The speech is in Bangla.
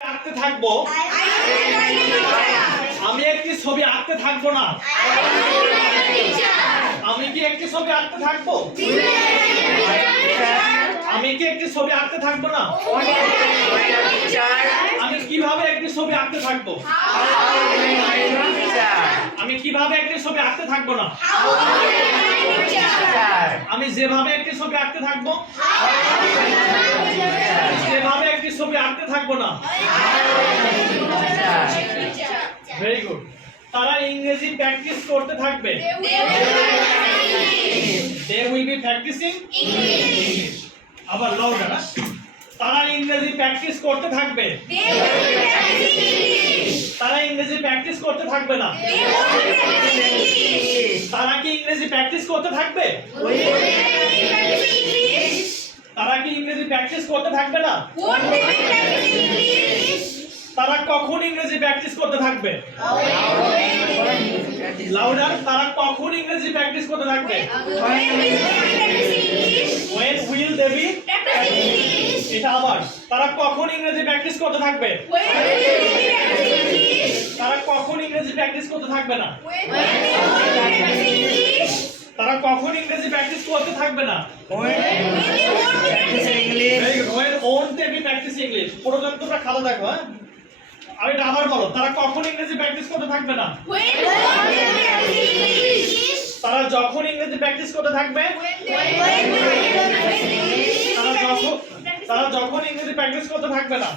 আঁকতে থাকব? আমি একটি ছবি আঁকতে থাকব না। আমি কি একটি ছবি আঁকতে থাকব? আমি কি একটি ছবি আঁকতে থাকব না? আমি কীভাবে একটি ছবি আঁকতে থাকব? আমি কীভাবে একটি ছবি আঁকতে থাকব না? আমি যেভাবে একটি ছবি আঁকতে থাকব আঁকতে থাকব না। ভেরি গুড তারা ইংরেজি প্র্যাকটিস করতে থাকবে। They will be practising English আবার লাউডার তারা ইংরেজি প্র্যাকটিস করতে থাকবে। তারা ইংরেজি প্র্যাকটিস করতে থাকবে না। তারা কি ইংরেজি প্র্যাকটিস করতে থাকবে? তারা কি ইংরেজি প্র্যাকটিস করতে থাকবে না? তারা কখন ইংরেজি প্র্যাকটিস করতে থাকবে? লাউডার তারা কখন ইংরেজি প্র্যাকটিস করতে থাকবে? When will they be? এটা আবার। তারা কখন ইংরেজি প্র্যাকটিস করতে থাকবে? তারা কখন ইংরেজি প্র্যাকটিস করতে থাকবে না? তারা কখন ইংরেজি প্র্যাকটিস করতে থাকবে না? When won't they be practicing English? পুরোজন তোমরা খাতা দেখো হ্যাঁ? আমি এটা আবার বলো তারা কখন ইংরেজি প্র্যাকটিস করতে থাকবে না? তারা যখন ইংরেজি প্র্যাকটিস করতে থাকবে? তারা যখন তারা যখন ইংরেজি প্র্যাকটিস করতে থাকবে না?